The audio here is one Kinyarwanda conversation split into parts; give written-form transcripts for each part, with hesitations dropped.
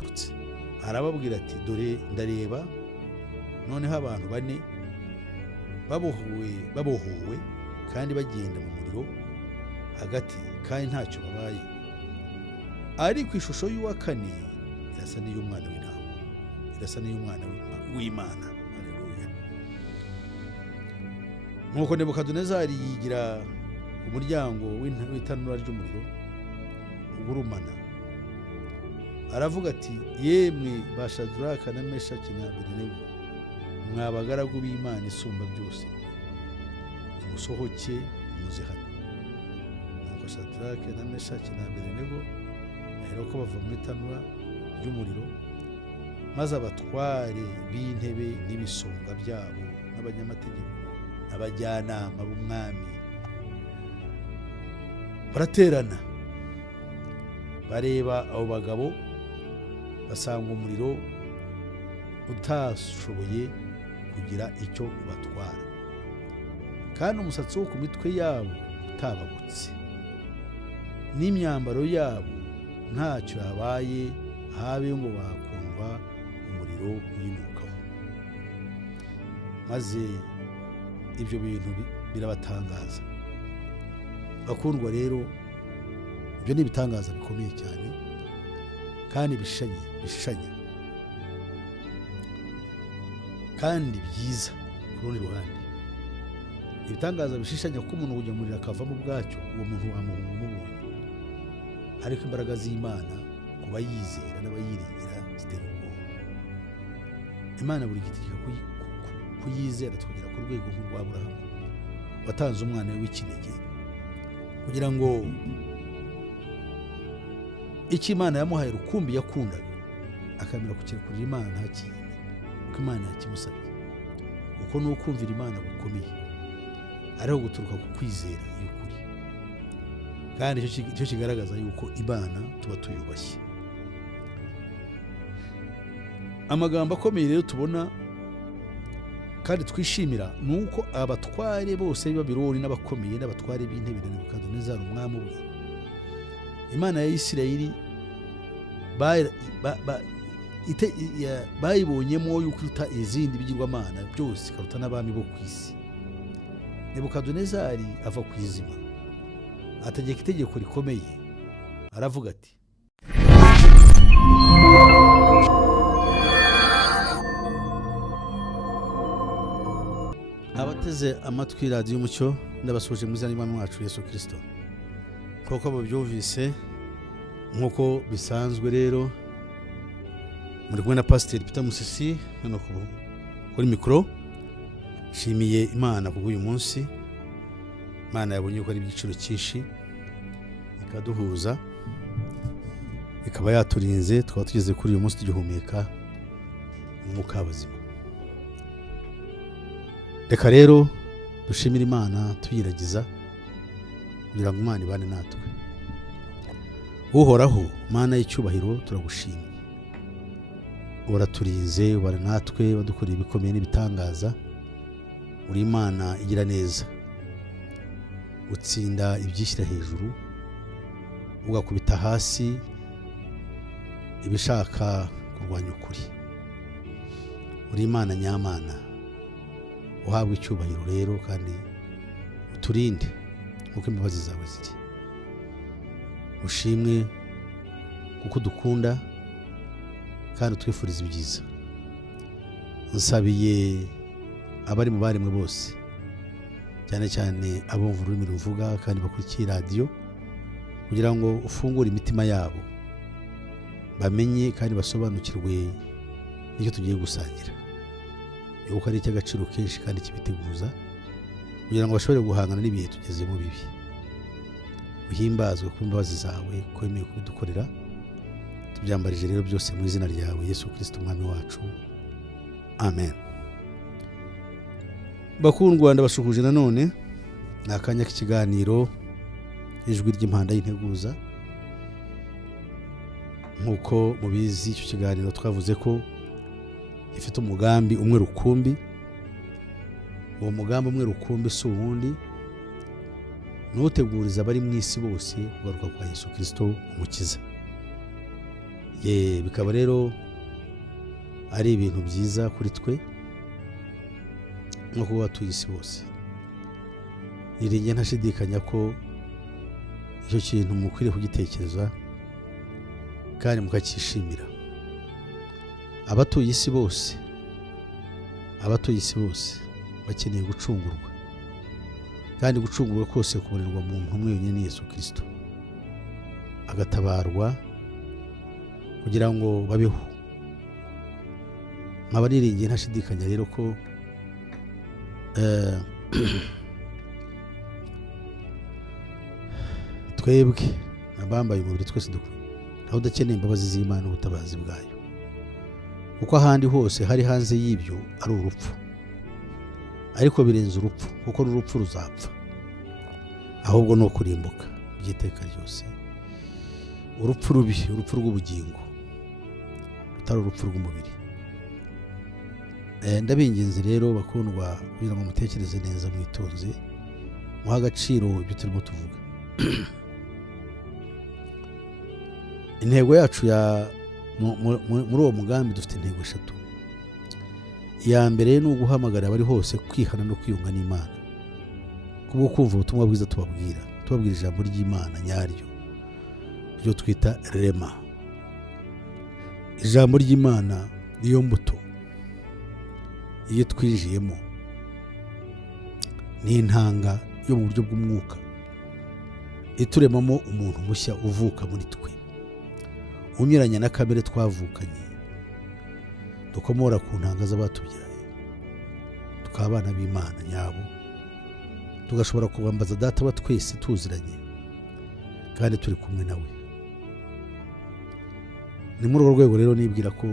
byaturutse. Arababwira ati dore ndareba noneho abantu 4 babohowe kandi bagenda mu muriro hagati kandi ntacyo babaye, ariko ishusho y'uwa 4 irasa n'iy'umwana w'intama, irasa n'iy'umwana w'Imana. Haleluya. Nuko Nebukadinezari yigira umuryango w'itanura ry'umuriro ugurumana, aravuga ati yemwe ba Shadraka na Meshaki na Abedenego, mwa bagaragu b'Imana isumba byose, musohoke muze hano. Nuko Shadraka na Meshaki na Abedenego aherako bava mu itanura ry'umuriro, maze abatware b'intebe n'ibisonga byabo n'abanyamategeko n'abajyanama b'umwami baraterana, bareba abo bagabo, basanga umuriro utashoboye kugira icyo ubatwara, kandi umusatsi wo ku mitwe yabo utabagutse, n'imyambaro yabo ntacyo yabaye, habe ngo bakumva umuriro uyinukaho. Maze ibyo bintu birabatangaza. Bakundwa rero, ibyo ni ibitangaza bikomeye cyane kandi bishanya kandi byiza. Ku rundi ruhande, ibitangaza bishishanya ko umuntu ujya muri akavamo bwacyo, uwo muntu wamuhunga umubonye, ariko imbaraga z'Imana kuba yizera n'abayiringira zitera ubwoba. Imana buri gitegeka kuyizera tukagera ku rwego nk'urwa Aburahamu watanze umwana we w'ikinege, kugira ngo icyo Imana yamuhaye rukumbi yakundaga akamera kukirekurira Imana ntakiyime, kuko Imana yakimusabye. Uko ni ukumvira Imana gukomeye, ariho guturuka ku kwizera y'ukuri, kandi icyo kigaragaza yuko Imana tuba tuyubashye. Amagambo akomeye rero tubona kandi twishimira ni uko abatware bose b'Ababironi n'abakomeye n'abatware b'intebe na Nebukadinezari umwami ubwe, Imana ya Isirayeli bayibonyemo yuko iruta izindi bigirwamana byose, ikaruta n'abami bo ku isi. Nebukadinezari ava ku izima, ategeka itegeko rikomeye, aravuga ati abateze amatwi radiyo y'umucyo ndabasuje mu izina ry'Umwami wacu Yesu Kristo. Koko babyumvise nk'uko bisanzwe rero, muri kumwe na Pasiteri Peter Musisi hano kuri mikoro. Nshimiye Imana kubw'uyu munsi. Imana yabonye ko ari ibyiciro cyinshi ikaduhuza, ikaba yaturinze, twaba tugeze kuri uyu munsi tugihumeka umwuka w'abazima. Reka rero dushimire Imana tuyiragiza kugira ngo Imana ibane natwe. Uhoraho Mana y'icyubahiro, turagushimye, uraturinze, ubana natwe, wadukoreye ibikomeye n'ibitangaza. Uri Imana igira neza, utsinda ibyishyira hejuru, ugakubita hasi ibishaka kurwanya ukuri. Uri Imana nyamana, uhabwe icyubahiro rero, kandi uturinde nk'uko imbabazi zawe ziri. Ushimwe kuko dukunda kandi utwifuriza ibyiza. Nsabiye abari mu baremwe bose, cyane cyane abumva ururimi ruvuga kandi bakurikiye radiyo, kugira ngo ufungure imitima yabo, bamenye kandi basobanukirwe n'icyo tugiye gusangira, yuko ari icy'agaciro kenshi kandi kibiteguza, kugira ngo bashobore guhangana n'ibihe tugezemo bibi. Uhimbazwe ku imbabazi zawe ko wemeye kubidukorera. Tubyambarije rero byose mu izina ryawe Yesu Kristo umwami wacu, amen. Bakundwa, ndabasuhuje nanone. Ni akanya k'ikiganiro ijwi ry'impanda y'integuza. Nk'uko mubizi, icyo kiganiro twavuze ko gifite umugambi umwe rukumbi. Uwo mugambi umwe rukumbi si uwundi, nuteguriza abari mu isi bose kugaruka kwa Yesu Kristo umukiza. bikaba rero ari ibintu byiza kuri twe nko kuba batuye isi bose. Niringiye ntashidikanya ko icyo kintu mukwiriye kugitekereza kandi mukacyishimira. Abatuye isi bose bakeneye gucungurwa, kandi gucungurwa kose kubonerwa mu muntu umwe wenyine, Yesu Kristo, agatabarwa kugira ngo babeho. Nkaba niringiye ntashidikanya rero ko twebwe abambaye umubiri twese ntawe udakeneye imbabazi z'Imana n'ubutabazi bwayo, kuko ahandi hose hari hanze y'ibyo ari urupfu, ariko birenze urupfu, kuko n'urupfu ruzapfa, ahubwo ni ukurimbuka by'iteka ryose. Urupfu rubi, urupfu rw'ubugingo, rutari urupfu rw'umubiri. Ndabinginze rero bakundwa kugira ngo mutekereze neza, mwitonze, muha agaciro ibyo turimo tuvuga. Intego yacu muri uwo mugambi dufite intego 3. Iya mbere ni uguhamagara abari hose kwihana no kwiyunga n'Imana, kubwo kumva ubutumwa bwiza tubabwira ijambo ry'Imana nyaryo, ryo twita rema. Ijambo ry'Imana niyo mbuto, iyo twinjiyemo ni intanga yo mu buryo bw'umwuka ituremamo umuntu mushya uvuka muri twe, unyuranya na kamere twavukanye, dukomora ku ntanga z'abatubyaye, tukaba abana b'Imana nyabo, tugashobora kubambaza data wa twese tuziranye kandi turi kumwe nawe. Ni muri urwo rwego rero nibwira ko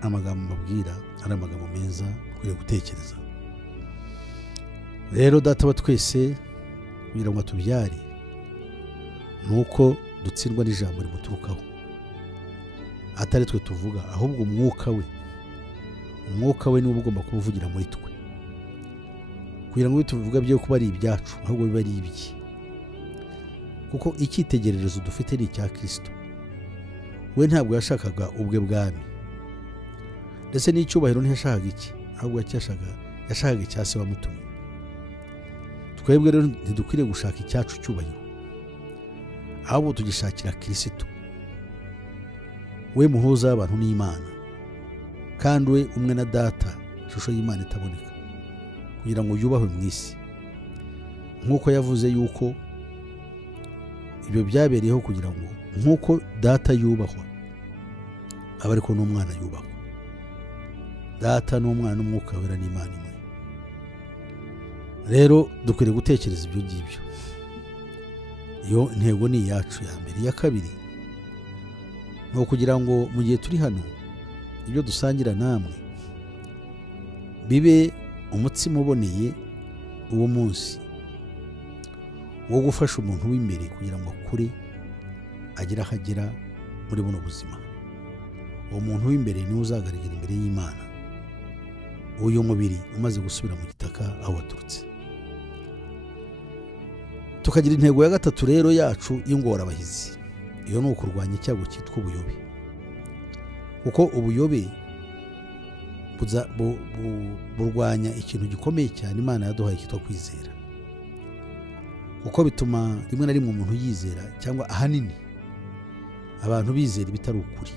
amagambo mbabwira ari amagambo meza ukwiriye gutekereza. Rero data wa twese kugira ngo atubyare nuko dutsindwa n'ijambo rimuturukaho, atari twe tuvuga, ahubwo umwuka we niwe ugomba kuvugira muri twe, kugira ngo tuvuga byo kuba ari ibyacu, ahubwo biba ari ibye, kuko icyitegererezo dufite ni icya Kristo. We ntabwo yashakaga ubwe bwami, ndetse n'icyubahiro ntiyashakaga iki, ahubwo yashakaga icya se wamutumye. Twebwe rero ntidukwiriye gushaka icyacu cyubahiro, ahubwo tugishakira Kristo, we muhuza w'abantu n'Imana, kandi we umwe na data, ishusho y'Imana itaboneka, kugira ngo yubahwe mu isi, nk'uko yavuze yuko ibyo byabereyeho, kugira ngo nk'uko data yubahwa aba ariko n'umwana yubahwa. Data n'umwana n'umwuka wera n'Imana imwe. Rero dukwiriye gutekereza ibyo ngibyo. Iyo intego ni iyacu ya mbere. Iya kabiri ni ukugira ngo mu gihe turi hano ibyo dusangira namwe bibe umutsima uboneye uwo munsi wo gufasha umuntu w'imbere kugira ngo akure agire aho agera muri buno buzima. Uwo muntu w'imbere niwe uzagaragara imbere y'Imana, uyu mubiri umaze gusubira mu gitaka aho waturutse. Tukagira intego ya gatatu rero yacu y'ingorabahizi. Iyo ni ukurwanya icyago cyitwa ubuyobe, kuko ubuyobe burwanya ikintu gikomeye cyane Imana yaduhaye cyitwa kwizera, kuko bituma rimwe na rimwe umuntu yizera, cyangwa ahanini abantu bizera ibitari ukuri,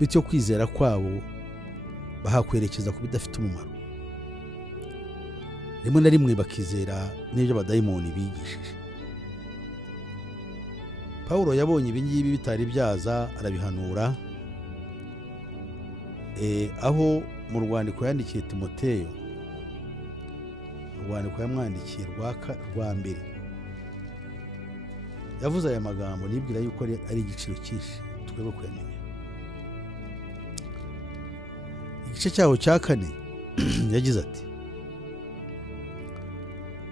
bityo kwizera kwabo bahakwerekeza ku bidafite umumaro. Rimwe na rimwe bakizera n'ibyo abadayimoni bigishije. Pawulo yabonye ibi ngibi bitari byaza, arabihanura, aho mu rwandiko yandikiye Timoteyo, urwandiko yamwandikiye rwa mbere, yavuze aya magambo, nibwira yuko ari igiciro cyinshi twebwe kuyamenya. Igice cyaho cya 4 yagize ati: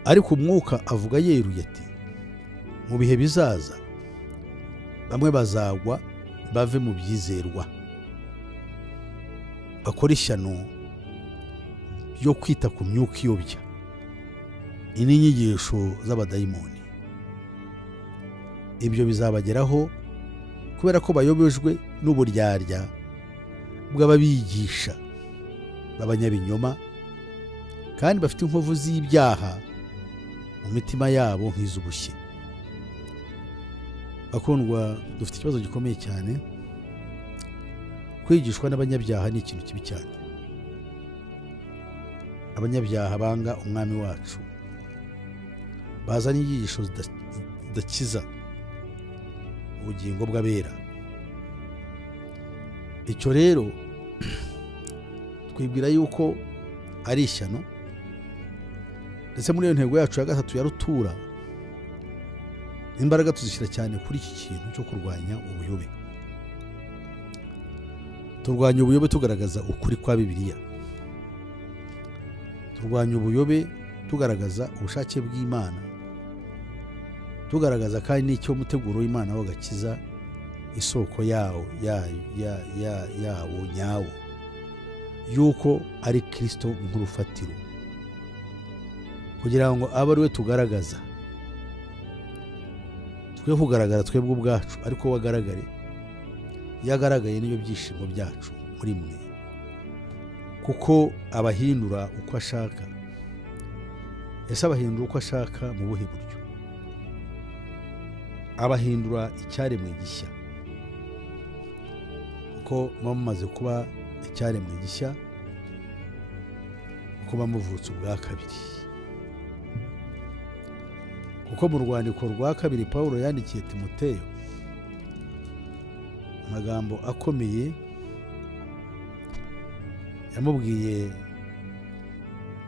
ariko umwuka avuga yeruye ati, mu bihe bizaza bamwe bazagwa bave mu byizerwa, bakora ishyano yo kwita ku myuka iyobya, n'inyigisho z'abadayimoni. Ibyo bizabageraho kubera ko bayobejwe n'uburyarya bw'ababigisha b'abanyabinyoma kandi bafite inkovu z'ibyaha mu mitima yabo nk'iz'ubushye. Bakundwa, dufite ikibazo gikomeye cyane. Kwigishwa n'abanyabyaha ni ikintu kibi cyane. Abanyabyaha banga umwami wacu bazanye inyigisho zidakiza ubugingo bw'abera. Icyo rero twibwira yuko ari ishyano, ndetse muri iyo ntego yacu ya gatatu ya rutura imbaraga tuzishyira cyane kuri iki kintu cyo kurwanya ubuyobe. Turwanya ubuyobe tugaragaza ukuri kwa Bibiliya. Turwanya ubuyobe tugaragaza ubushake bw'Imana, tugaragaza kandi n'icyo muteguro w'Imana w'agakiza, isoko yawo nyawo, yuko ari Kristo nk'urufatiro, kugira ngo abe ari we tugaragaza, twe kugaragara twebwe ubwacu, ariko wagaragare. Iyo agaragaye niyo byishimo byacu muri mwe, kuko abahindura uko ashaka. Ese abahindura uko ashaka mu buhe buryo? Abahindura icyaremwe gishya, kuko muba mumaze kuba icyaremwe gishya, kuba muvutse ubwa kabiri. Kuko mu rwandiko rwa kabiri Pawulo yandikiye Timoteyo amagambo akomeye, yamubwiye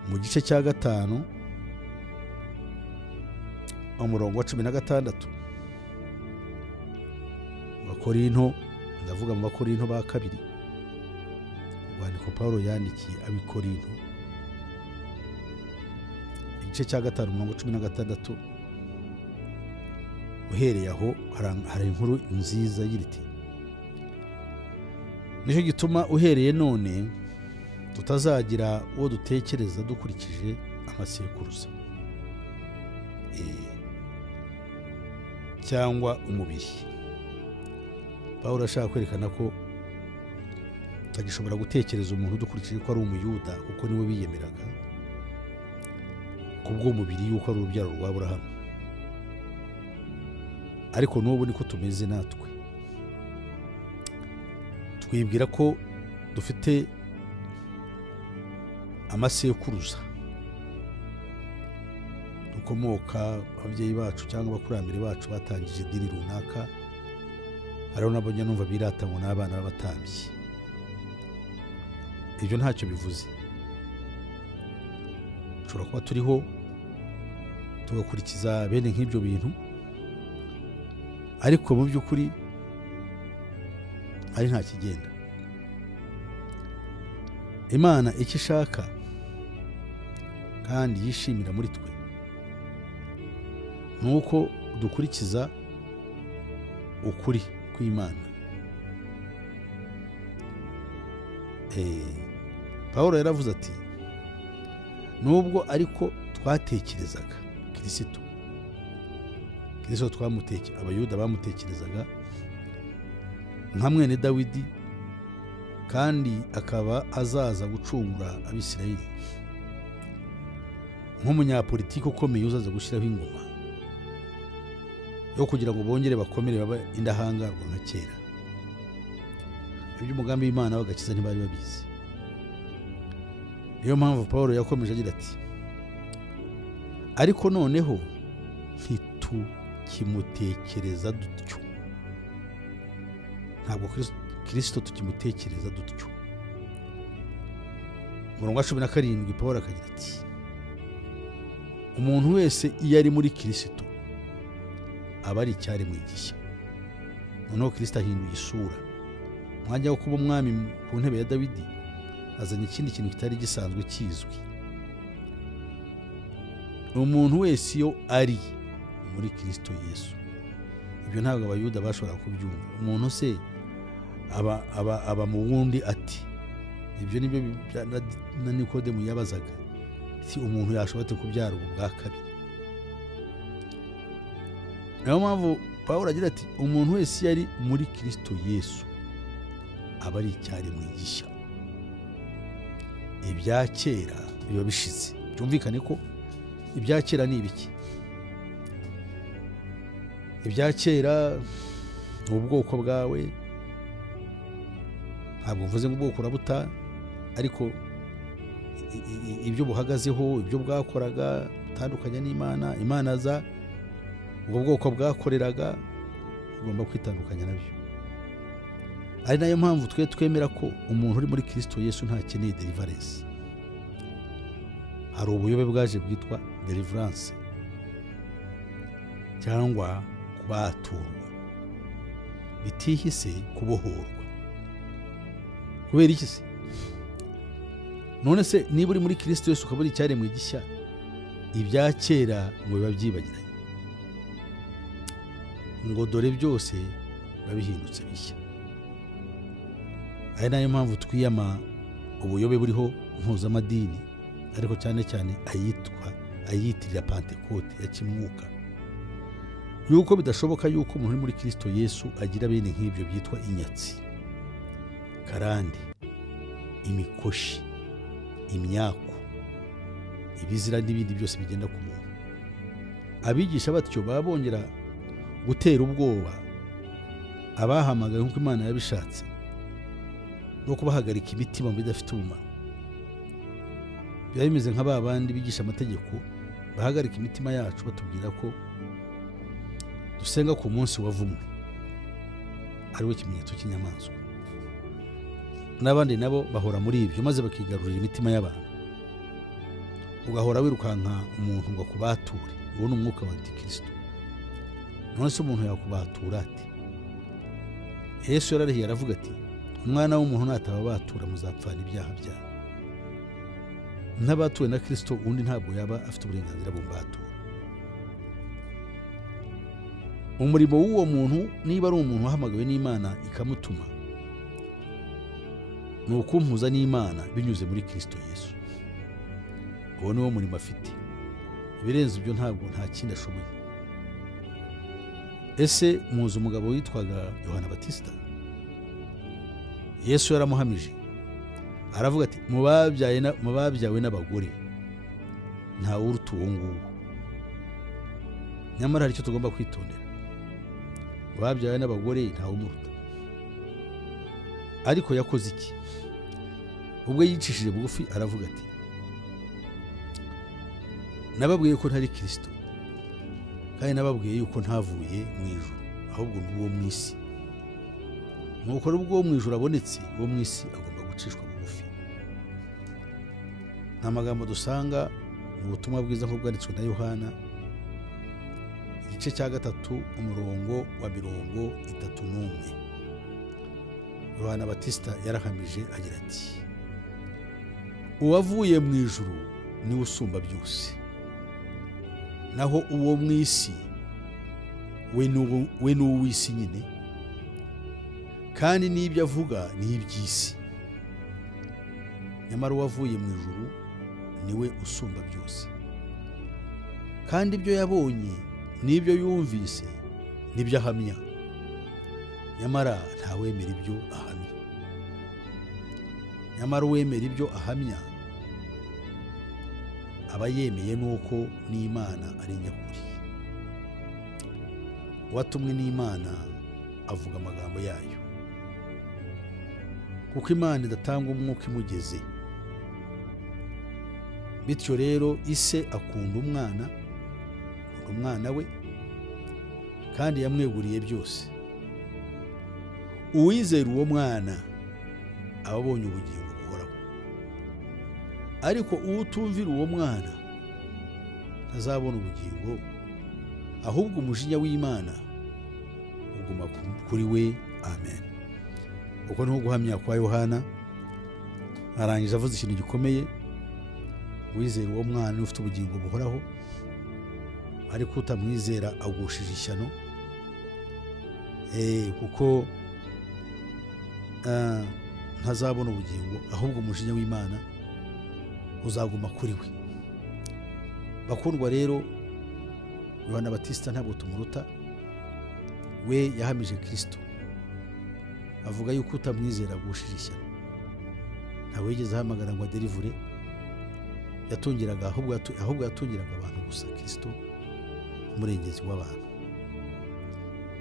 mu gice cya 5 umurongo wa 16, Bakorinto, ndavuga mu Bakorinto ba kabiri, urwandiko Pawulo yandikiye ab'Ikorinto, igice cya 5 umurongo 16. Uhereye aho hari inkuru nziza y'iriti: nicyo gituma uhereye none tutazagira uwo dutekereza dukurikije amasekuruza cyangwa umubiri. Pawulo ashaka kwerekana ko tutagishobora gutekereza umuntu dukurikije ko ari umuyuda, kuko niwe biyemeraga kubw'umubiri yuko ari urubyaro rwa Aburahamu. Ariko n'ubu niko tumeze natwe. Twibwira ko dufite amasekuruza, dukomoka ababyeyi bacu cyangwa abakurambere bacu batangije idini runaka. Hariho nabonye numva birata ngo n'abana b'abatambyi. Ibyo ntacyo bivuze. Dushobora kuba turiho tugakurikiza bene nk'ibyo bintu, ariko mu by'ukuri ari nta kigenda. Imana icyo ishaka kandi yishimira muri twe nuko dukurikiza ukuri kw'Imana. Pawulo yaravuze ati, nubwo ariko twatekerezaga Kristo abayuda bamutekerezaga nka mwene Dawidi, kandi akaba azaza gucungura Abisirayeli, nk'umunyapolitiki ukomeye uzaza gushyiraho ingoma yo kugira ngo bongere bakomere babe indahangarwa nka kera. Ibyo umugambi w'Imana w'agakiza ntibari babizi. Niyo mpamvu Pawulo yakomeje agira ati, ariko noneho ntitukimutekereza dutyo. Ntabwo Kristo tukimutekereza dutyo. Umurongo wa 17 Pawulo akagira ati, umuntu wese iyo ari muri Kristo aba ari icyaremwe gishya. Noneho Kristo ahinduye isura. Mwajya wo kuba umwami ku ntebe ya Dawidi, azanye ikindi kintu kitari gisanzwe kizwi. Umuntu wese iyo ari muri Kristo Yesu. Ibyo ntabwo abayuda bashobora kubyumva. Umuntu se aba mu wundi ati. Ibyo nibyo na Nikodemu yabazaga. Si umuntu yashobora kubyara ubwa kabiri. Niyo mpamvu Pawulo agira ati, umuntu wese yari muri Kristo Yesu aba ari icyaremwe gishya. Ibya kera biba bishize. Byumvikane ko ibya kera ni ibiki? Ibya kera ni ubwoko bwawe, ntabwo mvuze ngo ubwoko urabuta, ariko ibyo buhagazeho, ibyo bwakoraga bitandukanye n'Imana, Imana za ubwo bwoko bwakoreraga, ugomba kwitandukanya nabyo. Ari nayo mpamvu twe twemera ko umuntu uri muri Kristo Yesu ntakeneye deliverance. Hari ubuyobe bwaje bwitwa deliverance cyangwa kubaturwa, bitihise kubohorwa. Kubera iki se? None se niba uri muri Kristo Yesu ukaba uri icyaremwe gishya, ibya kera ngo biba byibagiranye, ngo dore byose biba bihindutse bishya. Ari nayo mpamvu twiyama ubuyobe buriho mpuzamadini, ariko cyane cyane ayitirira Pentekote ya kimwuka, yuko bidashoboka yuko umuntu uri muri Kristo Yesu agira bene nk'ibyo byitwa inyatsi, karande, imikoshi, imyaku, ibizira n'ibindi byose bigenda ku muntu. Abigisha batyo babongera gutera ubwoba abahamagaye nk'uko Imana yabishatse, no kubahagarika imitima bidafite umumaro. Biba bimeze nka ba bandi bigisha amategeko bahagarika imitima yacu batubwira ko dusenga ku munsi wavumwe, ariwo kimenyetso cy'inyamaswa. N'abandi nabo bahora muri ibyo maze bakigarurira imitima y'abantu. Ugahora wirukanka umuntu ngo akubature, uwo ni umwuka wa Antikristo. None se umuntu yakubatura ati? Yesu yararahiye aravuga ati, umwana w'umuntu natababatura muzapfana ibyaha byabo. Ntabatuwe na Kristo undi ntabwo yaba afite uburenganzira bumbatura. Umurimo w'uwo muntu niba ari umuntu wahamagawe n'Imana ikamutuma, ni ukumpuza n'Imana binyuze muri Kristo Yesu. Uwo ni wo murimo afite. Ibirenze ibyo ntabwo nta kindi ashoboye. Ese muzi umugabo witwaga Yohana Batista? Yesu yaramuhamije aravuga ati, mu babyawe n'abagore nta uruta uwo nguwo. Nyamara hari icyo tugomba kwitondera, mu babyawe n'abagore nta umuruta. Ariko yakoze iki? Ubwo yicishije bugufi aravuga ati, nababwiye ko ntari Kristo, kandi nababwiye yuko ntavuye mu ijuru, ahubwo ndi uwo mu isi. Nuko ubwo uwo mu ijuru abonetse, uwo mu isi agomba gucishwa bugufi. Nta magambo dusanga mu butumwa bwiza nk'uko bwanditswe na Yohana, igice cya 3 umurongo wa 31. Yohana Batista yarahamije agira ati, uwavuye mu ijuru niwe usumba byose, naho uwo mu isi we n'uw'isi nyine, kandi n'ibyo avuga ni iby'isi. Nyamara uwavuye mu ijuru niwe usumba byose, kandi ibyo yabonye n'ibyo yumvise n'ibyo ahamya. Nyamara ntawemera ibyo ahamya. Nyamara uwemera ibyo ahamya aba yemeye nuko n'Imana ari nyakuri. Uwatumwe n'Imana avuga amagambo yayo, kuko Imana idatanga umwuka imugeze. Bityo rero ise akunda umwana we, kandi yamweguriye byose. Uwizera uwo mwana aba abonye ubugingo buhoraho, ariko utumvira uwo mwana ntazabona ubugingo, ahubwo umujinya w'Imana uguma kuri we. Amen. Uko niho guhamya kwa Yohana. Arangije avuze ikintu gikomeye, wizera uwo mwana ufite ubugingo buhoraho, ariko utamwizera agushije ishyano. Kuko ntazabona ubugingo, ahubwo umujinya w'Imana uzaguma kuri we. Bakundwa rero, Yohana Batista ntabwo tumuruta. We yahamije Kristo, avuga yuko utamwizera agushije ishyano. Ntawe yigeze ahamagara ngo aderivure, yatungiraga ahubwo yatungiraga abantu gusa Kristo umurengezi w'abantu.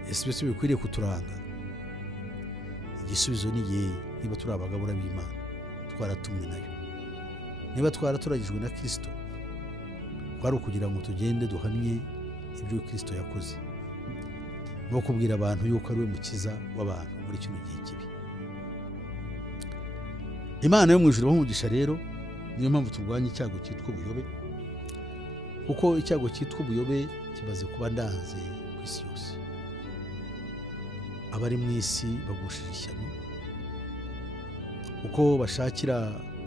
Ese byose bikwiriye kuturanga? Igisubizo ni ye. Niba turi abagabura b'Imana twaratumwe nayo, niba twaraturagijwe na Kristo, kwari ukugira ngo tugende duhamye ibyo Kristo yakoze no kubwira abantu yuko ari we mukiza w'abantu muri kino gihe kibi. Imana yo mu ijuru bahumugisha rero, niyo mpamvu turwanya icyago cyitwa ubuyobe, kuko icyago cyitwa ubuyobe kimaze kuba ndanze ku isi yose. Abari mu isi bagushije ishyano, kuko bashakira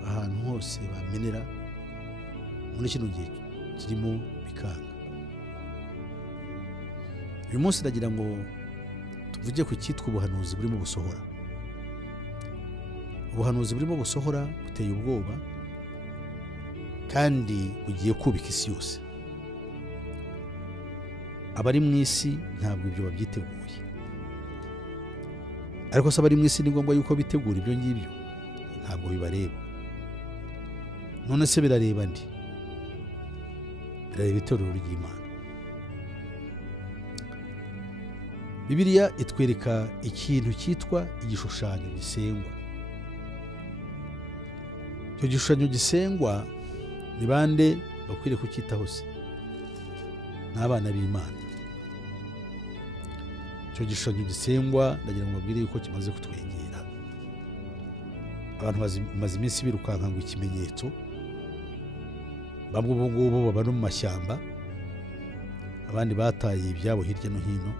ahantu hose bamenera muri kino gihe kirimo bikanga. Uyu munsi ndagira ngo tuvuge ku cyitwa ubuhanuzi burimo busohora. Ubuhanuzi burimo busohora buteye ubwoba kandi bugiye kubika isi yose. Abari mu isi ntabwo ibyo babyiteguye, ariko se abari mu isi ni ngombwa yuko bitegura ibyo ngibyo? Ntabwo bibareba. None se birareba ndi? Birareba itorero ry'Imana. Bibiliya itwereka ikintu cyitwa igishushanyo gisengwa. Icyo gishushanyo gisengwa ni bande bakwiriye kucyitaho se? N'abana b'Imana. Icyo gishushanyo gisengwa ndagira ngo mbabwire yuko kimaze kutwegera. Abantu bamaze iminsi birukanka ngo ikimenyetso. Bamwe ubu ngubu baba no mu mashyamba, abandi bataye ibyabo hirya no hino.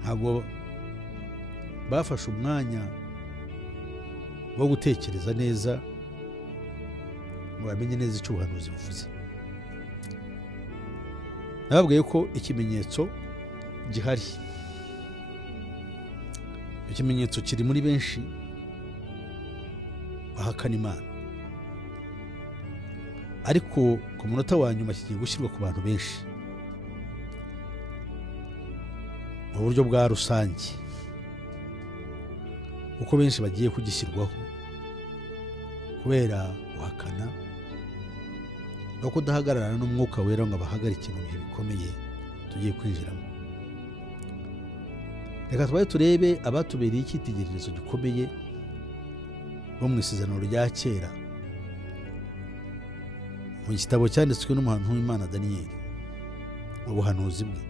Ntabwo bafashe umwanya wo gutekereza neza ngo bamenye neza icyo ubuhanuzi buvuze. Nababwiye ko ikimenyetso gihari. Ikimenyetso kiri muri benshi bahakana Imana, ariko ku munota wa nyuma kigiye gushyirwa ku bantu benshi mu buryo bwa rusange, kuko benshi bagiye kugishyirwaho kubera guhakana no kudahagararana n'umwuka wera ngo abahagarike mu bihe bikomeye tugiye kwinjiramo. Reka twaye turebe abatubereye icyitegererezo gikomeye bo mu Isezerano rya kera, mu gitabo cyanditswe n'umuhanuzi w'Imana Daniyeli mu buhanuzi bwe.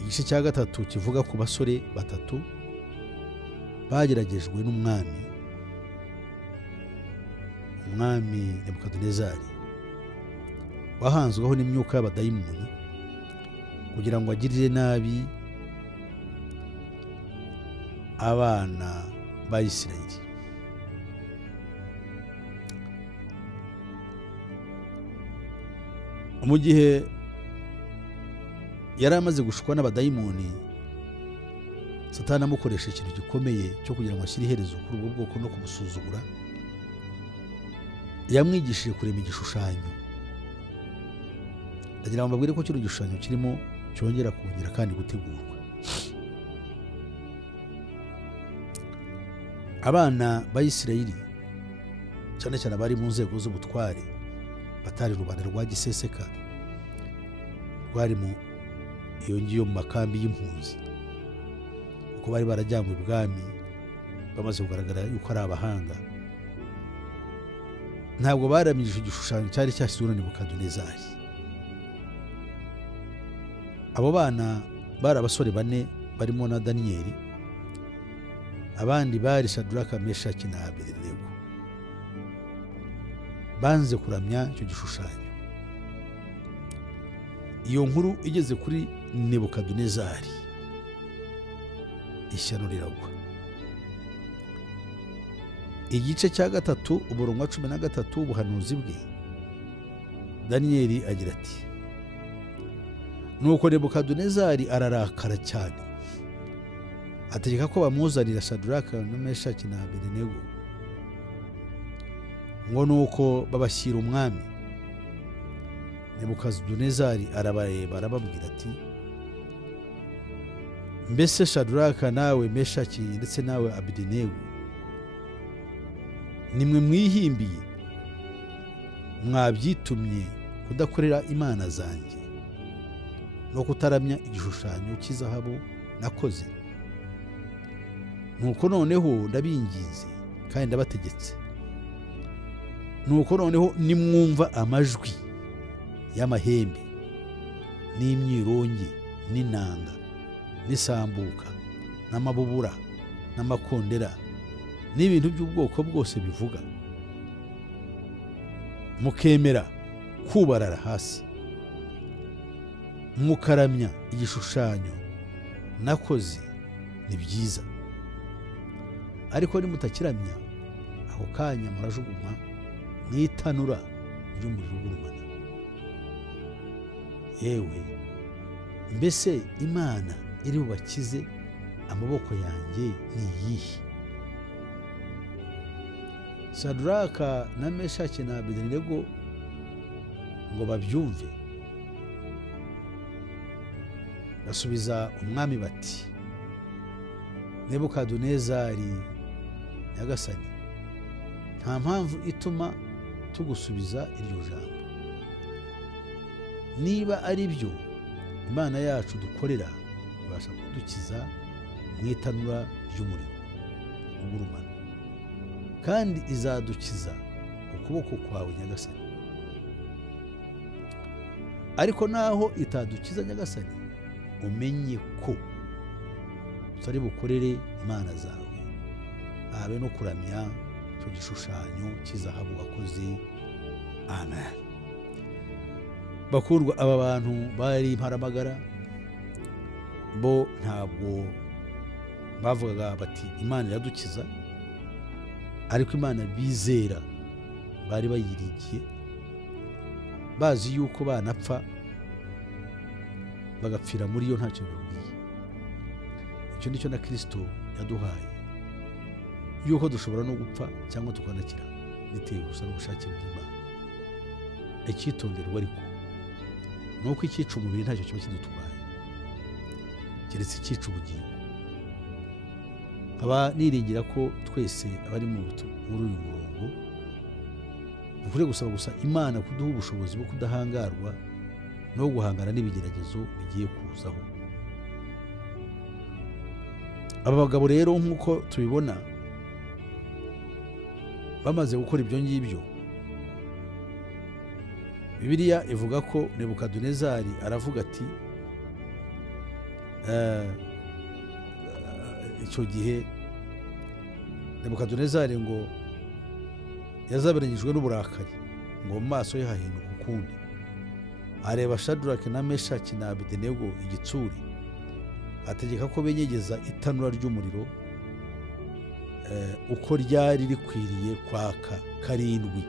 Igice cya 3 kivuga ku basore batatu bageragejwe n'umwami Nebukadinezari, wahanzweho n'imyuka y'abadayimoni kugira ngo agirire nabi abana ba Isirayeli. Mu gihe yari amaze gushukwa n'abadayimoni, Satani amukoresha ikintu gikomeye cyo kugira ngo ashyire iherezo kuri ubwo bwoko no kumusuzugura. Yamwigishije kurema igishushanyo. Ndagira ngo mbabwire ko kino gishushanyo kirimo cyongera kongera kandi gutegurwa. Abana ba Isirayeli cyane cyane abari mu nzego z'ubutware, batari rubanda rwa giseseka, rwari mu iyo ngiyo mu makambi y'impunzi, uko bari barajyanywe ibwami bamaze kugaragara yuko ari abahanga. Ntabwo baramije igishushanyo cyari cyashyizweho na Nebukadinezari. Abo bana bari abasore 4 barimo na Daniyeli, abandi bari Shadraka, Meshaki na Abedenego. Banze kuramya icyo gishushanyo. Iyo nkuru igeze kuri Nebukadinezari, ishyano riragwa. Igice cya 3 umurongo wa 13 ubuhanuzi bwe, Daniyeli agira ati: nuko Nebukadinezari ararakara cyane, ategeka ko bamuzanira Shadraka na Meshaki na Abedenego, ngo nuko babashyira umwami. Nebukadinezari arabareba arababwira ati: mbese Shadraka nawe Meshaki ndetse nawe Abedenego nimwe mwihimbiye mwabyitumye kudakorera imana zanjye no kutaramya igishushanyo cy'izahabu nakoze. Nuko noneho ndabinginze kandi ndabategetse, nuko noneho nimwumva amajwi y'amahembe n'imyirongi n'inanga n'isambuka n'amabubura n'amakondera n'ibintu by'ubwoko bwose bivuga, mukemera kubarara hasi mukaramya igishushanyo nakoze, ni byiza. Ariko nimutakiramya, ako kanya murajugunywa mu itanura ry'umuriro ugurumana. Yewe mbese imana iri bubakize amaboko yanjye ni iyihe? Shadraka na Meshaki na Abedenego ngo babyumve basubiza umwami bati, Nebukadinezari nyagasani, nta mpamvu ituma tugusubiza iryo jambo. Niba ari byo imana yacu dukorera ibasha kudukiza mu itanura ry'umuriro ugurumana, kandi izadukiza ukuboko kwawe nyagasani. Ariko naho itadukiza nyagasani, umenye ko tutari bukorere imana zawe, habe no kuramya icyo gishushanyo cy'izahabu wakoze. Amen. Bakundwa, aba bantu bari imparamagara, bo ntabwo bavugaga bati imana iradukiza, ariko imana bizera bari bayirigiye, bazi yuko banapfa bagapfira muri yo ntacyo babwiye. Icyo nicyo na Kristo yaduhaye, yuko dushobora no gupfa cyangwa tukanakira bitewe gusa n'ubushake bw'Imana. Icyitonderwa ariko ni uko icyica umubiri ntacyo kiba kidutwaye, keretse icyica ubugingo. Aba niringira ko twese abari muri uyu murongo dukwiye gusaba gusa Imana kuduha ubushobozi bwo kudahangarwa no guhangana n'ibigeragezo bigiye kuzaho. Aba bagabo rero nk'uko tubibona bamaze gukora ibyo ngibyo, Bibiliya ivuga ko Nebukadinezari aravuga ati, icyo gihe Nebukadinezari ngo yazaberanyijwe n'uburakari, ngo mu maso ye hahinduka ukundi, areba Shadraka na Meshaki na Abedenego igitsuri, ategeka ko benyegeza itanura ry'umuriro uko ryari rikwiriye kwaka karindwi,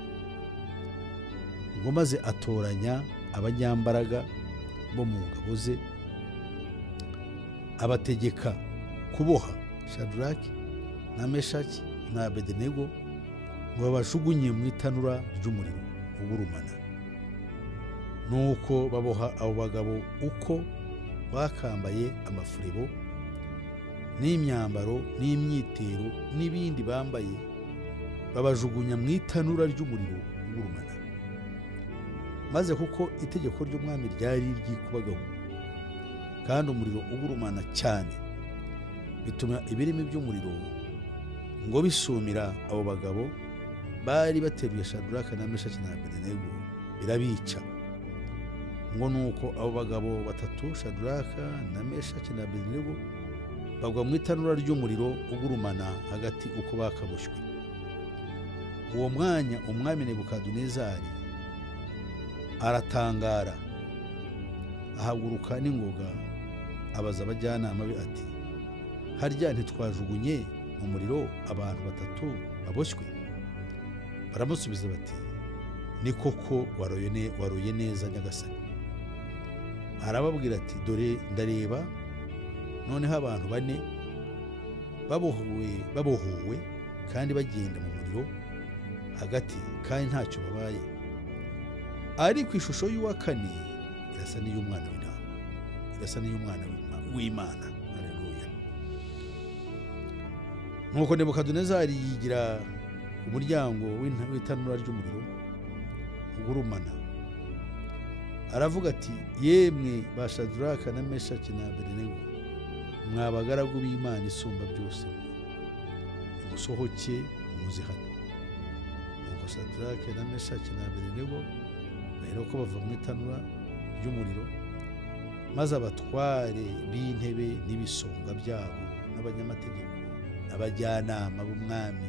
ngo maze atoranya abanyambaraga bo mu ngabo ze, abategeka kuboha Shadraka na Meshaki na Abedenego ngo babajugunye mu itanura ry'umuriro ugurumana. Nuko baboha abo bagabo uko bakambaye amafurebo n'imyambaro n'imyitero n'ibindi bambaye, babajugunya mu itanura ry'umuriro ugurumana. Maze kuko itegeko ry'umwami ryari ryikubagaho kandi umuriro ugurumana cyane, bituma ibirimi by'umuriro ngo bisumira abo bagabo bari bateruye Shadraka na Meshaki na Abedenego, birabica. Ngo nuko abo bagabo batatu, Shadraka na Meshaki na Abedenego, bagwa mu itanura ry'umuriro ugurumana hagati uko bakaboshywe. Uwo mwanya umwami Nebukadinezari aratangara, ahaguruka n'ingoga, abaza abajyanama be ati, harya ntitwajugunye mu muriro abantu batatu baboshywe? Baramusubiza bati, ni koko waroye neza nyagasani. Arababwira ati, dore ndareba noneho abantu 4 babohowe kandi bagenda mu muriro hagati, kandi ntacyo babaye. Ariko ishusho y'uwa 4 irasa n'iy'umwana w'intama, irasa n'iy'umwana w'Imana. Haleluya. nuko Nebukadinezari yigira umuryango w'itanura ry'umuriro ugurumana, aravuga ati yemwe ba Shadaraka na Meshaki na Abedenego, mwa bagaragu b'Imana isumba byose, musohoke muze hano. Nuko Shadaraka na Meshaki na Abedenego baherako bava mu itanura ry'umuriro, maze abatware b'intebe n'ibisonga byabo n'abanyamategeko n'abajyanama b'umwami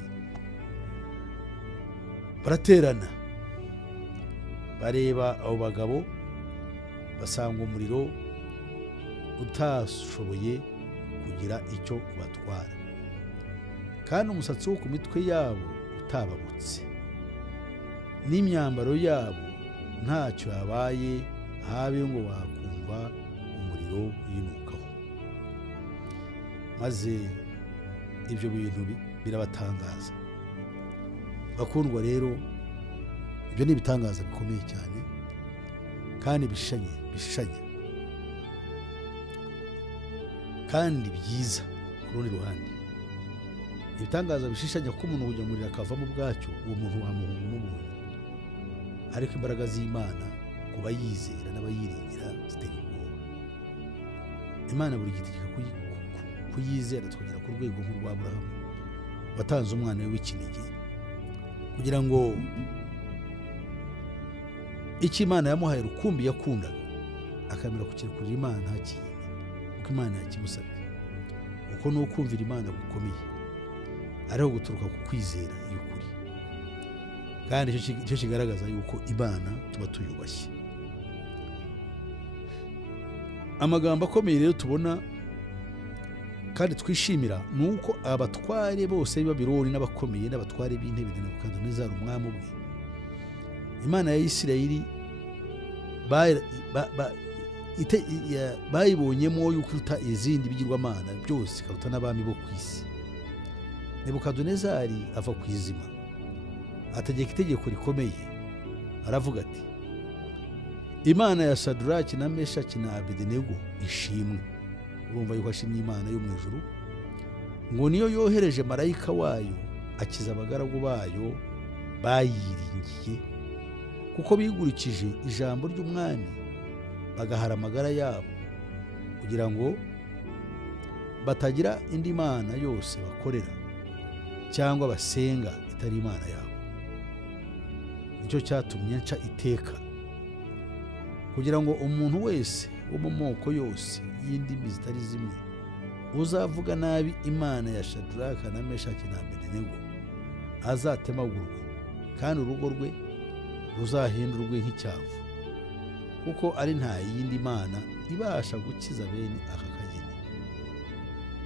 baraterana, bareba abo bagabo, basanga umuriro utashoboye kugira icyo ubatwara, kandi umusatsi wo ku mitwe yabo utababutse, n'imyambaro yabo ntacyo yabaye, habe ngo wakumva umuriro yinukaho. Maze ibyo bintu birabatangaza. Bakundwa rero, ibyo ni ibitangaza bikomeye cyane kandi bishanye kandi byiza. Ku rundi ruhande, ibitangaza bishishanya ko umuntu ujya muri akavamo bwacyo, uwo muntu wamuhunga n'umuntu, ariko imbaraga z'Imana ku bayizera n'abayiringira ziteye ubwoba. Imana buri gihe kuyizera tukagera ku rwego nk'urwa Aburahamu watanze umwana we w'ikinege, kugira ngo icyo Imana yamuhaye rukumbi yakundaga akamera kukirekurira Imana ntakiyime, kuko Imana yakimusabye. Uko ni ukumvira Imana gukomeye, ariho guturuka ku kwizera y'ukuri, kandi icyo kigaragaza yuko Imana tuba tuyubashye. Amagambo akomeye rero tubona kandi twishimira ni uko abatware bose b'Ababironi n'abakomeye n'abatware b'intebe na Nebukadinezari umwami ubwe, Imana ya Isirayeli bayibonyemo yuko iruta izindi bigirwamana byose, ikaruta n'abami bo ku isi. Nebukadinezari ava ku izima, ategeka itegeko rikomeye, aravuga ati Imana ya Shadaraki na Meshaki na Abedenego ishimwe. Urumva yuko ashimye Imana yo mu ijuru, ngo niyo yohereje marayika wayo akiza abagaragu bayo bayiringiye, kuko bigurikije ijambo ry'umwami bagahara amagara yabo, kugira ngo batagira indi mana yose bakorera cyangwa basenga itari Imana yabo. Nicyo cyatumye nca iteka, kugira ngo umuntu wese wo mu moko yose y'indimi zitari zimwe uzavuga nabi Imana ya Shadaraka na Meshaki na Abedenego azatemagurwe, kandi urugo rwe ruzahindurwe nk'icyavu, kuko ari nta yindi mana ibasha gukiza bene aka kageni.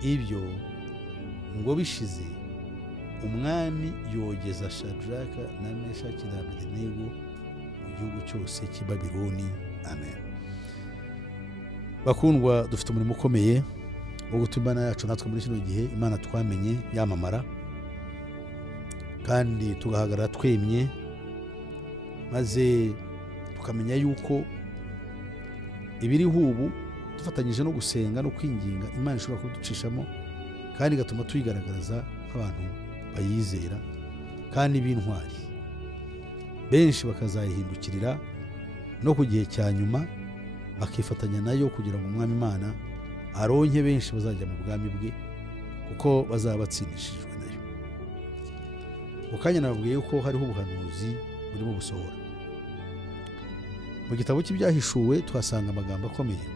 Ibyo ngo bishize, umwami yogeza Shadaraka na Meshaki na Abedenego mu gihugu cyose cy'i Babironi. Amen. Bakundwa, dufite umurimo ukomeye wo gutuma Imana yacu natwe muri kino gihe Imana twamenye yamamara, kandi tugahagarara twemye, maze tukamenya yuko ibiriho ubu dufatanyije no gusenga no kwinginga, Imana ishobora kuducishamo kandi igatuma tuyigaragariza nk'abantu bayizera kandi b'intwari. Benshi bakazayihindukirira no ku gihe cya nyuma bakifatanya nayo, kugira ngo umwami Imana aronke benshi bazajya mu bwami bwe, kuko bazaba batsindishijwe nayo. Mu kanya nababwiye ko hariho ubuhanuzi burimo busohora. Mu gitabo cy'ibyahishuwe tuhasanga amagambo akomeye.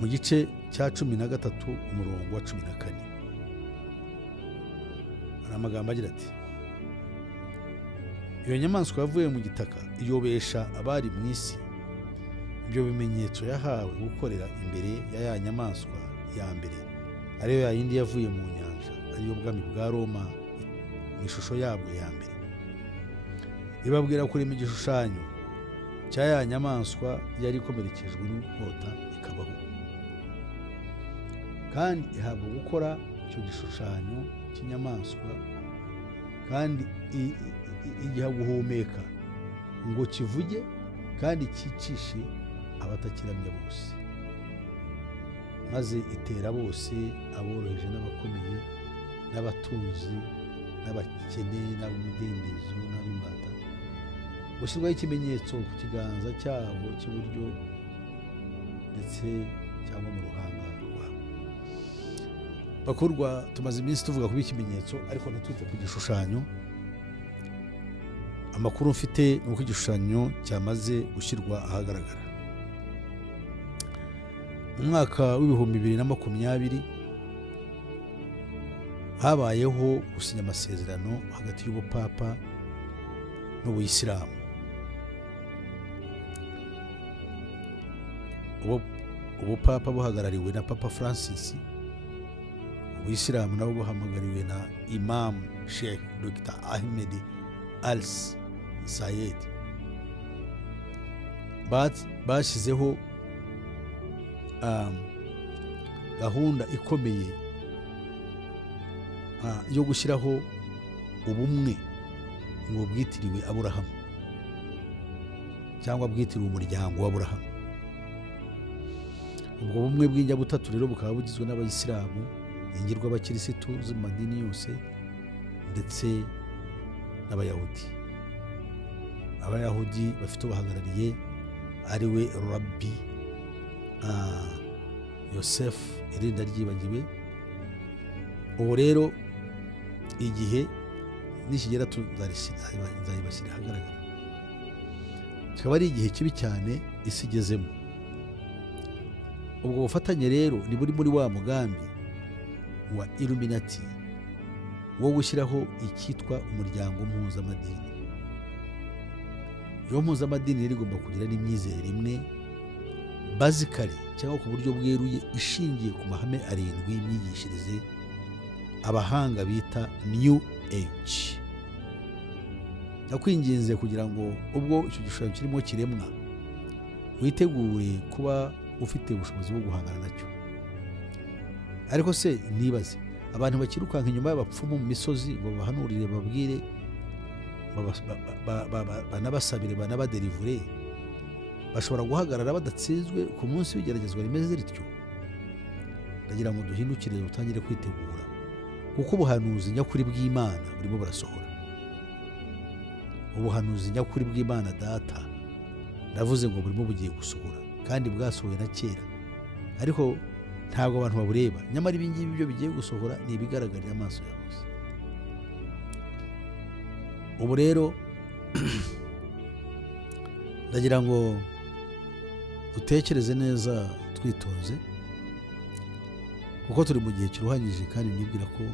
Mu gice cya 13 umurongo wa 14 hari amagambo agira ati, iyo nyamaswa yavuye mu gitaka iyobesha abari mu isi ibyo bimenyetso yahawe gukorera imbere ya nyamaswa ya mbere, ariyo ya yindi yavuye mu nyanja, ariyo bwami bwa Roma mu ishusho yabwo ya mbere. Ibabwira kurema igishushanyo cya ya nyamaswa yari ikomerekejwe n'inkota ikabaho, kandi ihabwa gukora icyo gishushanyo cy'inyamaswa, kandi igiha guhumeka ngo kivuge kandi cyicishe abatakiramya bose. maze itera bose, aboroheje n'abakomeye, n'abatunzi n'abakene, n'ab'umudendezo n'ab'imbata, gushyirwaho ikimenyetso ku kiganza cyabo cy'iburyo ndetse cyangwa mu ruhanga rwabo. Bakurwa, tumaze iminsi tuvuga kuba ikimenyetso ariko ntitwite ku gishushanyo. Amakuru mfite ni uko igishushanyo cyamaze gushyirwa ahagaragara. Mu mwaka w'ibihumbi 2020 habayeho gusinya amasezerano hagati y'ubupapa n'ubuyisilamu. Ubupapa buhagarariwe na Papa Francis, ubuyisilamu nabo buhamagariwe na Imam Sheikh Dr. Ahmed Al-Sayed. Bashyizeho gahunda ikomeye yo gushyiraho ubumwe ngo bwitiriwe Aburahamu cyangwa bwitiriwe umuryango wa Aburahamu. Ubwo bumwe bw'inyabutatu rero bukaba bugizwe n'abayisilamu, ingirwa abakirisitu zo mu madini yose ndetse n'abayahudi. Abayahudi bafite ubahagarariye ariwe Rabbi Yosef, irinda ryibagiwe. Ubu rero igihe nikigera nzayibashyira ahagaragara. Kikaba ari igihe kibi cyane isi igezemo. Ubwo bufatanye rero ni buri muri wa mugambi wa Illuminati wo gushyiraho icyitwa umuryango mpuzamadini. Iyo mpuzamadini rero igomba kugira n'imyizerere imwe basically cyangwa ku buryo bweruye, ishingiye ku mahame 7 y'imyigishirize abahanga bita New Age. Nakwinginze kugira ngo ubwo icyo gishushanyo kirimo kiremwa witegure kuba ufite ubushobozi bwo guhangana nacyo. Ariko se nibaze, abantu bakirukanka inyuma y'abapfumu mu misozi ngo bahanurire, babwire, banabasabire, banabaderivure, bashobora guhagarara badatsinzwe ku munsi w'igeragezwa rimeze rityo? Ndagira ngo duhindukire, dutangire kwitegura, kuko ubuhanuzi nyakuri bw'Imana burimo burasohora. Ubuhanuzi nyakuri bw'Imana Data ndavuze ngo burimo bugiye gusohora, kandi bwasohoye na kera, ariko ntabwo abantu babureba. Nyamara ibi ngibi byo bigiye gusohora ni ibigaragarira amaso ya bose. Ubu rero ndagira ngo dutekereze neza twitonze, kuko turi mu gihe kiruhanyije, kandi nibwira ko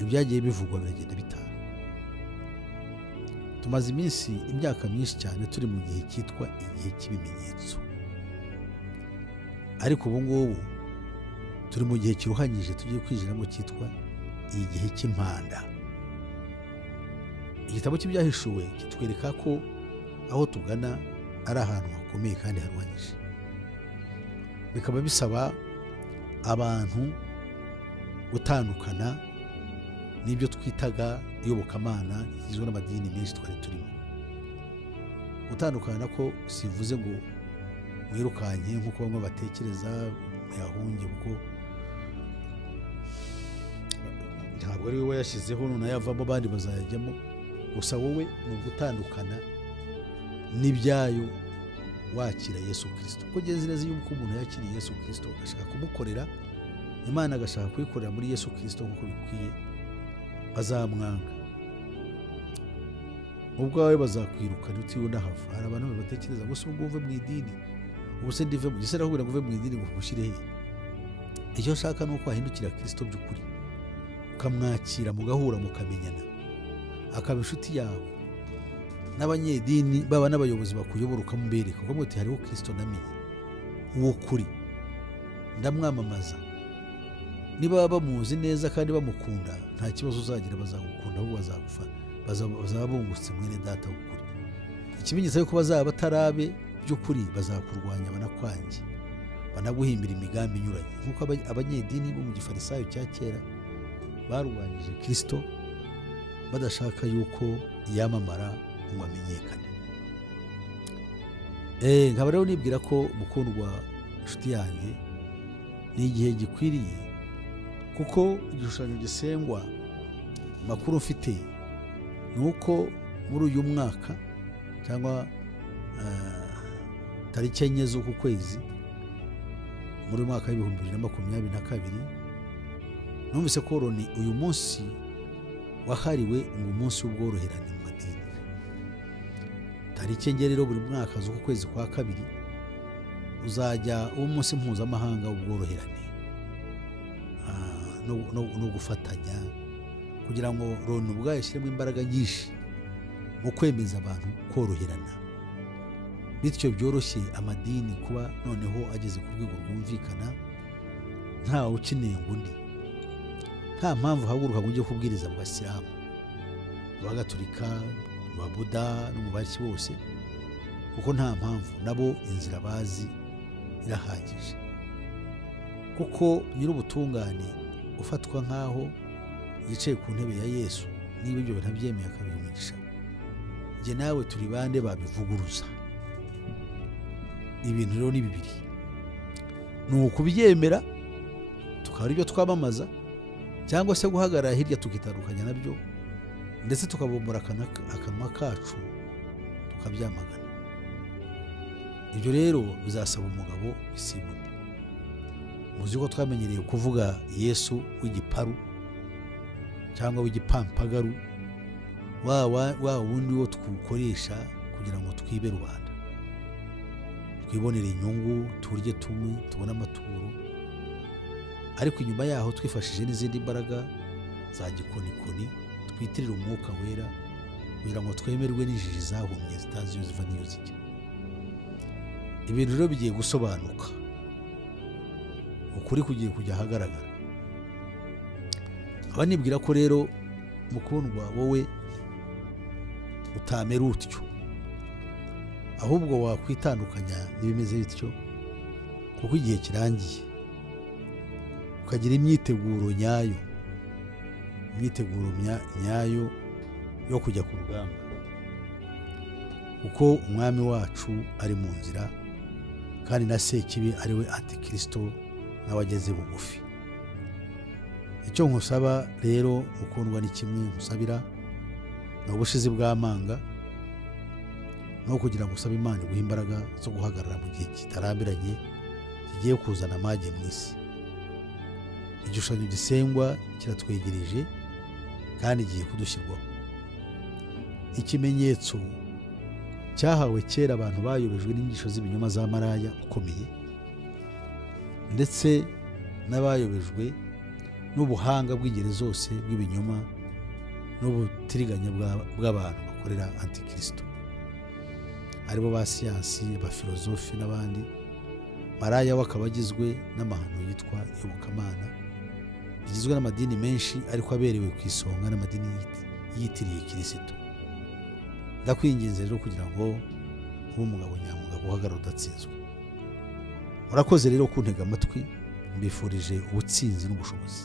ibyagiye bivugwa biragenda bitaha. Tumaze imyaka myinshi cyane turi mu gihe cyitwa igihe cy'ibimenyetso, ariko ubu ngubu turi mu gihe kiruhanyije tugiye kwinjiramo cyitwa igihe cy'impanda. Igitabo cy'ibyahishuwe kitwereka ko aho tugana ari ahantu hakomeye kandi haruhanyije. Bikaba bisaba abantu gutandukana n'ibyo twitaga iyobokamana igizwe n'amadini menshi twari turimo. Gutandukana ko sivuze ngo mwirukanye nk'uko bamwe batekereza, muyahunge, kuko ntabwo ari wowe yashyizeho nunayavamo abandi bazayajyamo. Gusa wowe ni ugutandukana n'ibyayo, wakira Yesu Kristo. Kuko genzi neza yuko umuntu yakiriye Yesu Kristo agashaka kumukorera, Imana agashaka kuyikorera muri Yesu Kristo nk'uko bikwiye, bazamwanga. Ubwawe bazakwirukana utiwe unahava. Hari abantu batekereza ngo se ubwo uve mu idini, ubu se ndivemo, gise nakubwira ngo uve mu idini ngo ugushyire he? Icyo nshaka ni uko wahindukira Kristo by'ukuri, ukamwakira, mugahura, mukamenyana, akaba inshuti yawe. N'abanyedini baba n'abayobozi bakuyobora ukamubereka ko muti hariho Kristo namenye, uwo kuri, ndamwamamaza. Niba bamuzi neza kandi bamukunda, nta kibazo uzagira, bazagukunda, ahubwo bazaba bungutse mwene Data w'ukuri. Ikimenyetso yuko bazaba batarabe by'ukuri, bazakurwanya, banakwange, banaguhimbira imigambi inyuranye, nk'uko abanyedini bo mu gifarisayo cya kera barwanyije Kristo badashaka yuko yamamara ngo amenyekane. Nkaba rero nibwira ko mukundwa inshuti yanjye, ni igihe gikwiriye, kuko igishushanyo gisengwa, amakuru mfite ni uko muri uyu mwaka cyangwa tariki enye z'uku kwezi muri mwaka w'2022 numvise ko Loni uyu munsi wahariwe ngo umunsi w'ubworoherane mu madini. Tariki enye rero buri mwaka z'uku kwezi kwa kabiri uzajya umunsi mpuzamahanga w'ubworoherane no gufatanya, kugira ngo Loni ubwayo ishyiremo imbaraga nyinshi mu kwemeza abantu koroherana, bityo byoroshye amadini kuba noneho ageze ku rwego rwumvikana, ntawe ukinenga undi, nta mpamvu haguruka ngo ujye kubwiriza mu Basilamu, mu Bagatolika, mu Babuda no mu baki bose, kuko nta mpamvu, nabo inzira bazi irahagije. Kuko nyir'ubutungane ufatwa nk'aho yicaye ku ntebe ya Yesu, niba ibyo ntabyemeye akabiha umugisha, njye nawe turi bande babivuguruza? Ibintu rero ni bibiri, ni ukubyemera tukaba ari byo twamamaza, cyangwa se guhagarara hirya tukitandukanya nabyo, ndetse tukabombora akanwa kacu tukabyamagana. Ibyo rero bizasaba umugabo bisimbuye. Muzi ko twamenyereye kuvuga Yesu w'igiparu cyangwa w'igipampagaru, wa wundi wo twukoresha kugira ngo twibe rubanda, twibonere inyungu, turye tumwe, tubone amaturo, ariko inyuma yaho twifashije n'izindi mbaraga za gikonikoni twitirira umwuka wera, kugira ngo twemerwe n'injiji zahumye zitazi iyo ziva n'iyo zijya. Ibintu rero bigiye gusobanuka, ukuri kugiye kujya ahagaragara. Aba nibwira ko rero mukundwa wowe utamera utyo, ahubwo wakwitandukanya n'ibimeze bityo, kuko igihe kirangiye, ukagira imyiteguro nyayo, nyayo yo kujya ku rugamba, kuko umwami wacu ari mu nzira, kandi na Sekibi ari we Antikristo nawe ageze bugufi. Icyo nkusaba rero mukundwa ni kimwe, nkusabira ni ubushizi bw'amanga, no kugira ngo usabe Imana iguhe imbaraga zo guhagarara mu gihe kitarambiranye kigiye kuzana amage mu isi. Igishushanyo gisengwa kiratwegereje kandi giye kudushyirwaho. Ikimenyetso cyahawe kera abantu bayobejwe n'inyigisho z'ibinyoma za maraya ukomeye, ndetse n'abayobejwe n'ubuhanga bw'ingeri zose bw'ibinyoma n'ubutiriganya bw'abantu bakorera Antikristo, aribo ba siyansi, abafilozofi n'abandi. Maraya we akaba agizwe n'amahano yitwa IYOBOKAMANA, bigizwe n'amadini menshi ariko aberewe ku isonga n'amadini yitiriye Kristo. Ndakwinginze rero kugira ngo ube umugabo nyamugabo uhagarara udatsinzwe. Murakoze rero kuntega amatwi, mbifurije ubutsinzi n'ubushobozi.